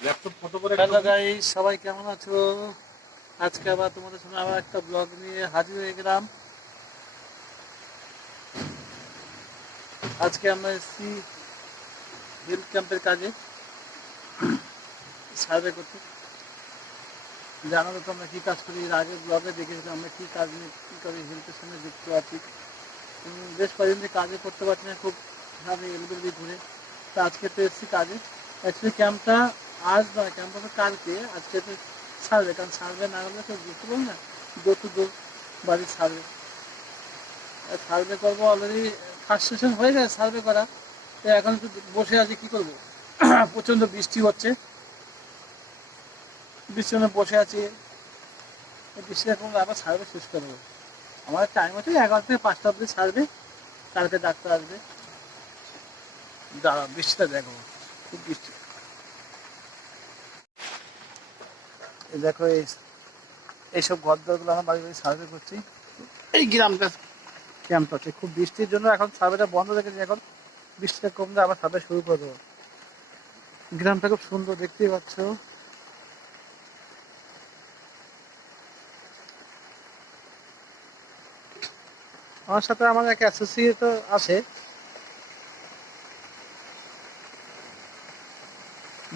Laptop photo করে hello guys সবাই কেমন আছো? আজকে আবার তোমাদের সামনে আবার একটা ব্লগ নিয়ে হাজির হয়ে গেলাম। আজকে আমরা এসেছি হেলথ ক্যাম্পের কাজে। সার্ভে করতে। জানো তো আমরা কী কাজ করি? এর আগের ব্লগে দেখেছিলাম আমরা কী কাজ নিয়ে কী করে হেলথের সঙ্গে যুক্ত আছি। বেশ কয়েকদিন থেকে কাজে করতে পারছি না খুব ভাবে এলবেলবি ঘুরে। তো আজকে তো এসেছি কাজে। অ্যাকচুয়ালি ক্যাম্পটা আজ নয় ক্যাম্পটা তো কালকে আজকে তো সার্ভে কারণ সার্ভে না হলে তো বুঝতে পারব না ডোর টু ডোর বাড়ির সার্ভে করব অলরেডি ফার্স্ট সেশন হয়ে গেছে সার্ভে করা। তো এখন একটু বসে আছি, কি করব? প্রচণ্ড বৃষ্টি হচ্ছে। বৃষ্টির বসে আছি। এই বৃষ্টি এখন আবার সার্ভে শেষ করব আমাদের টাইম হচ্ছে এগারো থেকে পাঁচটা অবধি সার্ভে কালকে ডাক্তার আসবে। দাঁড়া বৃষ্টিটা দেখো। খুব বৃষ্টি। দেখো এই এইসব ঘরদরগুলো আমার বাড়ি বাড়ি সার্ভে করছি। এই গ্রামটা। ক্যাম্পটা হচ্ছে খুব বৃষ্টির জন্য এখন সার্ভেটা বন্ধ রেখেছি এখন বৃষ্টিটা কমলে আবার সার্ভে শুরু করে দেবো। গ্রামটা খুব সুন্দর দেখতেই পাচ্ছ। আমার সাথে আমার এক অ্যাসোসিয়েট আছে।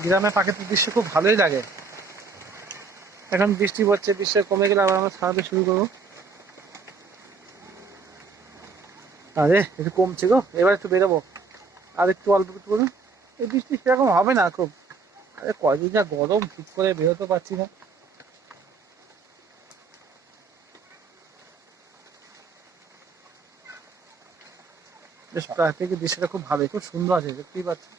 গ্রামে প্রাকৃতিক দৃশ্য খুব ভালোই লাগে। এখন বৃষ্টি পড়ছে বৃষ্টি কমে গেলে আবার আমরা সারাতে শুরু করব। আরে, একটু কমছে গো, এবার একটু বেরোবো। আর একটু অল্প একটু করুন। এই বৃষ্টি সেরকম হবে না খুব। আরে, কয়দিন যা গরম, ঠিক করে বেরোতে পারছি না। বেশ, প্রাকৃতিক দৃশ্যটা খুব ভালো, খুব সুন্দর আছে, দেখতেই পাচ্ছি।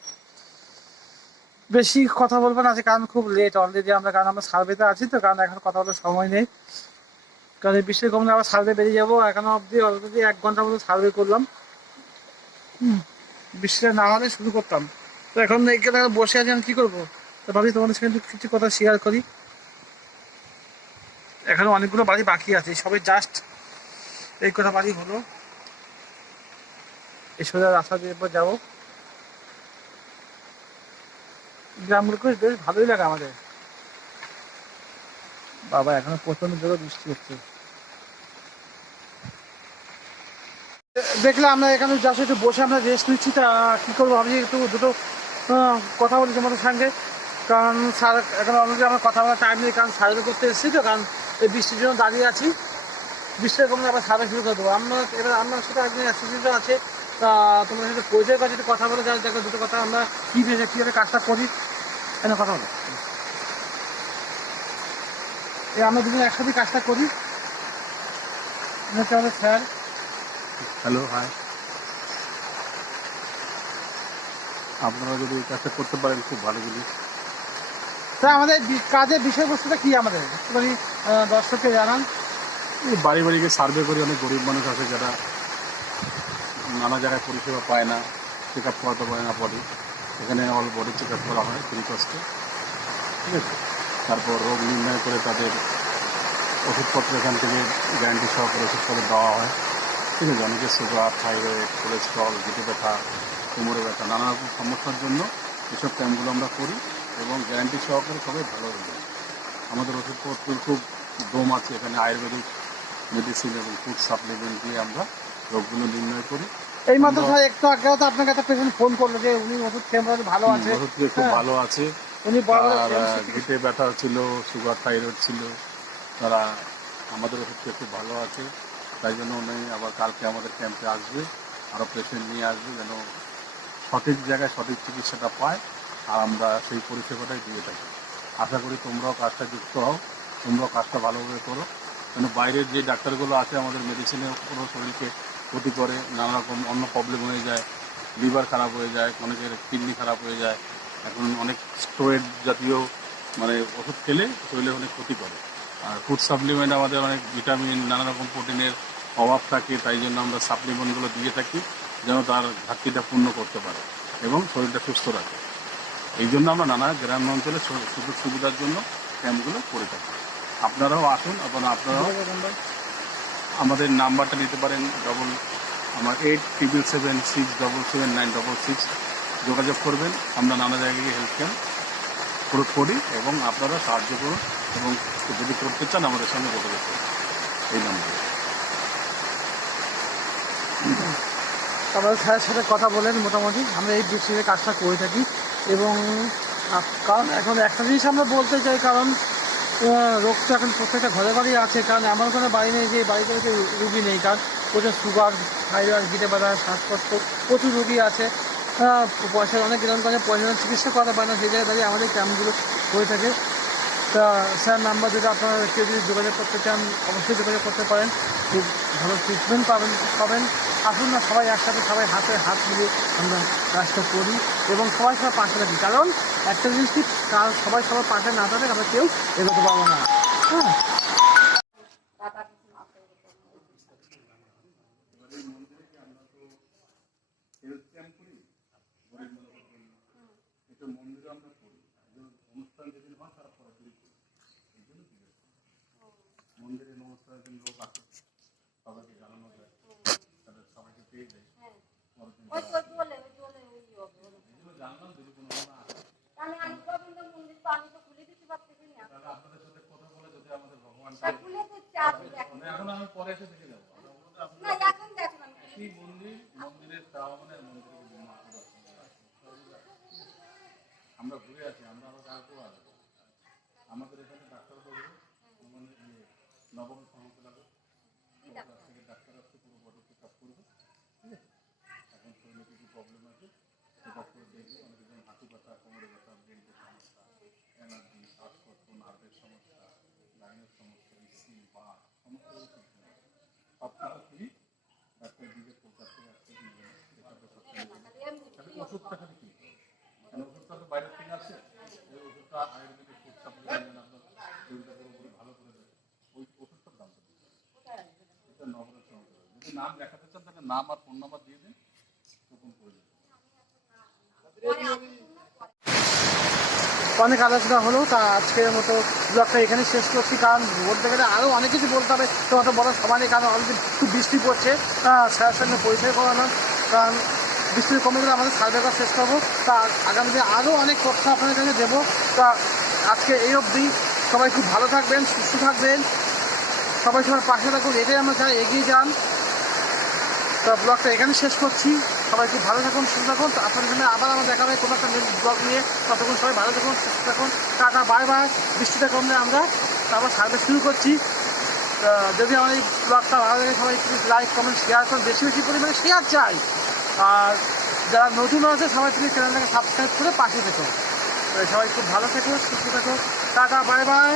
বেশি কথা বলব না আছে কারণ খুব লেট অলরেডি আমরা, কারণ আমরা সার্ভেতে আছি তো, কারণ এখন কথা বলার সময় নেই। কারণ এই বৃষ্টির কমলে আবার সার্ভে বেরিয়ে যাব, এখনও অবধি অলরেডি এক ঘণ্টার মতো সার্ভে করলাম। বৃষ্টিটা না হলে শুরু করতাম। তো এখন এখানে বসে আছি, আমি কি করব? তো ভাবি তোমাদের সঙ্গে কিছু কথা শেয়ার করি। এখনও অনেকগুলো বাড়ি বাকি আছে সবাই জাস্ট এই কটা বাড়ি হলো। এই সোজা রাস্তা দিয়ে যাব। গ্রামগুলো বেশ ভালোই লাগে আমাদের। বাবা, এখনও প্রচণ্ড জোরে বৃষ্টি হচ্ছে। দেখলে আমরা এখানে জাস্ট একটু বসে আমরা রেস্ট নিচ্ছি, তা কি করব ভাবছি একটু দুটো কথা বলি তোমাদের সঙ্গে। কারণ স্যার এখন অলরেডি আমার কথা বলার টাইম নেই, কারণ সার্ভে করতে এসেছি তো, কারণ এই বৃষ্টির জন্য দাঁড়িয়ে আছি। বৃষ্টির কমলে আবার সার্ভে শুরু করে দেবো। আমরা এবার আমার সাথে একজন অ্যাসোসিয়েট আছে তোমাদের সাথে পরিচয়ের কাছে কথা বলে যাই, দেখো দুটো কথা আমরা কী ভেবে, কীভাবে কাজটা করি। এনে কথা বলো। এই আমরা দুজন একসাথে কাজটা করি। হচ্ছে আমাদের স্যার। Hello hi. আপনারা যদি এই কাজটা করতে পারেন খুব ভালো জিনিস। স্যার আমাদের বি- কাজের বিষয়বস্তুটা কি আমাদের? একটুখানি আহ, দর্শককে জানান। এই বাড়ি বাড়িকে সার্ভে করি অনেক গরিব মানুষ আছে যারা নানা জায়গায় পরিষেবা পায় না চেক আপ করাতে পারে না বডি এখানে অল বডি চেক আপ করা হয় ফ্রি কস্টে ঠিক আছে? তারপর রোগ নির্ণয় করে তাদের ওষুধপত্র এখান থেকে গ্যারান্টি সহকারে ওষুধপত্র দেওয়া হয়। ঠিক আছে? অনেকে সুগার থাইরয়েড কোলেস্ট্রল গিটে ব্যথা, কোমরে ব্যথা, নানা রকম সমস্যার জন্য এসব ক্যাম্পগুলো আমরা করি এবং গ্যারান্টি সহকারে সবাই ভালো হয়ে যায়। আমাদের ওষুধপত্রের খুব দম আছে। এখানে আয়ুর্বেদিক মেডিসিন এবং ফুড সাপ্লিমেন্ট দিয়ে আমরা রোগগুলো নির্ণয় করি। এই মাত্র স্যার একটু আগেও তো আপনাকে একটা পেশেন্ট ফোন করল যে উনি ওষুধ খেয়ে মোটামুটি ভালো আছে। ওষুধ খেয়ে খুব হ্যাঁ। ভালো আছে। উনি আর গিটে ব্যথা ছিল সুগার থাইরয়েড ছিল। তারা আমাদের ওষুধ খেয়ে খুব ভালো আছে। তাই জন্য উনি আবার কালকে আমাদের ক্যাম্পে আসবে। আরও পেশেন্ট নিয়ে আসবে যেন সঠিক জায়গায় সঠিক চিকিৎসাটা পায়। আর আমরা সেই পরিষেবাটাই দিয়ে থাকি। আশা করি তোমরাও কাজটা যুক্ত হও। তোমরাও কাজটা ভালোভাবে করো। কেন বাইরের যে ডাক্তারগুলো আছে আমাদের মেডিসিনে কোনো শরীরকে ক্ষতি করে নানা রকম অন্য প্রবলেম হয়ে যায় লিভার খারাপ হয়ে যায়, অনেকের কিডনি খারাপ হয়ে যায়। এখন অনেক স্টোয়েড জাতীয় মানে ওষুধ খেলে শরীরে অনেক ক্ষতি করে। আর ফুড সাপ্লিমেন্ট আমাদের অনেক ভিটামিন নানা রকম প্রোটিনের অভাব থাকে, তাই জন্য আমরা সাপ্লিমেন্টগুলো দিয়ে থাকি, যেন তার ঘাটতিটা পূর্ণ করতে পারে এবং শরীরটা সুস্থ রাখে। এই জন্য আমরা নানা গ্রাম অঞ্চলে সুযোগ সুবিধার জন্য ক্যাম্পগুলো করে থাকি। আপনারাও আসুন এবং আপনারাও আমাদের নাম্বারটা নিতে পারেন ডবল আমার eight triple seven six double seven nine double six যোগাযোগ করবেন। আমরা নানা জায়গায় হেল্প ক্যাম্প করি এবং আপনারা সাহায্য করুন এবং যদি করতে চান আমাদের সঙ্গে যোগাযোগ করুন। এই নম্বরে। আপনারা স্যারের সাথে কথা বলেন মোটামুটি। আমরা এই বৃষ্টিতে কাজটা করে থাকি এবং কারণ এখন একটা জিনিস আমরা বলতে চাই, কারণ আহ, রোগ তো এখন প্রত্যেকটা ঘরে ঘরেই আছে কারণ এমন কোনো বাড়ি নেই যে বাড়িতে হয়তো রুগী নেই কারণ প্রচুর সুগার থাইরয়েড গিটে বাধা শ্বাসকষ্ট প্রচুর রুগী আছে। আহ, পয়সার অনেক গ্রামগঞ্জে পয়সা চিকিৎসা করাতে পারে না সেই জায়গায় দাঁড়িয়ে আমাদের ক্যাম্পগুলো হয়ে থাকে। তা স্যার নাম্বার যদি আপনারা কেউ যদি যোগাযোগ করতে চান, অবশ্যই যোগাযোগ করতে পারেন। খুব ভালো ট্রিটমেন্ট পাবেন পাবেন। আসুন না, সবাই একসাথে, সবাই হাতে হাত মিলিয়ে আমরা কাজটা করি এবং সবাই সবাই পাশে থাকি। কারণ একটা জিনিস কি সবাই সবার পাশে না থাকলে আমরা কেউ এগোতে পারব না। হ্যাঁ হেলথ ক্যাম্প করি গরিব মানুষের জন্য এটা মন্দিরে আমরা করি এই জন্য অনুষ্ঠান যেদিন হয় তারা সরাসরি করি এই জন্য জিজ্ঞেস করি। মন্দিরে অনুষ্ঠানের দিন লোক আসে সবাইকে জানানো যায় তাদের সবাইকে পেয়ে যায় পরের দিন ওই তারা- তো বলে ওই বলে ওই হবে ওই এই জন্য জানলাম যদি কোনো কোনো আসে তাহলে আমি গোবিন্দ মন্দির তো আমি তো খুলে দিতে পারতেছি না তাহলে আপনাদের সাথে কথা বলে যদি আমাদের ভগবান তা খুলে তো চাপ দেখো মানে এখন আমি পরে এসে দেখে যাব না এখন দেখলাম এই মন্দির মন্দিরের চাওয়া মানে মন্দিরে যদি মাকে দর্শন করা। আমরা ঘুরে আছি আমরা আবার কালকেও আসব আমাদের এখানে ডাক্তারবাবু মানে ইয়ে, নবম সমাজে কাছ থেকে ডাক্তার আসছে পুরো বডি চেক আপ করবে। ঠিক আছে। এখন শরীরে কিছু প্রবলেম আছে চেক আপ করে দেখবে অনেকজন হাঁটু ব্যথা কোমরে ব্যথা ব্রেনের সমস্যা এনার্জি শ্বাসকষ্ট নার্ভের সমস্যা লাইনের সমস্যা সমস্ত কিছু সব কিছু ফ্রি ডাক্তার দিকে কলকাতা থেকে আসছে ওষুধটা খালি কি ওষুধটা তো বাইরের থেকে আসছে ওই ওষুধটা আয়ুর্বেদিক ফুড সাপ্লিমেন্ট আপনার শরীরটা পুরোপুরি ভালো করে দেবে ওই ওষুধটার দাম দেবে এটা নগরের সঙ্গে যদি নাম দেখাতে চান, তাহলে নাম আর ফোন নাম্বার দিয়ে দিন করে অনেক আলোচনা হলো, তা আজকের মতো ব্লগটা এখানে শেষ করছি, কারণ বলতে গেলে আরও অনেক কিছু বলতে হবে। তো অত বড় সময় কারণ অলরেডি খুব বৃষ্টি পড়ছে স্যারের সঙ্গে পরিচয় করানো কারণ বৃষ্টির কমে গেলে আমাদের সার্ভে করা শেষ করব। তা আগামী দিনে আরও অনেক তথ্য আপনাদের কাছে দেবো। তা আজকে এই অবধি, সবাই খুব ভালো থাকবেন, সুস্থ থাকবেন। সবাই সবার পাশে থাকুন, এটাই আমরা চাই, এগিয়ে যান। তো ব্লগটা এখানে শেষ করছি। সবাই খুব ভালো থাকুন, সুস্থ থাকুন। তো আপনাদের জন্য আবার আমার দেখা হবে কোনো একটা ব্লগ নিয়ে। ততক্ষণ সবাই ভালো থাকুন, সুস্থ থাকুন। টাটা বাই বাই বৃষ্টিটা কমলে আমরা তারপর সার্ভিস শুরু করছি। যদি আমার এই ব্লগটা ভালো লাগে, সবাই প্লিজ লাইক কমেন্ট শেয়ার করুন। বেশি বেশি পরিমাণে শেয়ার চাই। আর যারা নতুন আছে, সবাই প্লিজ চ্যানেলটাকে সাবস্ক্রাইব করে পাশে তো সবাই খুব ভালো থেকো, সুস্থ থেকো। Tata bye bye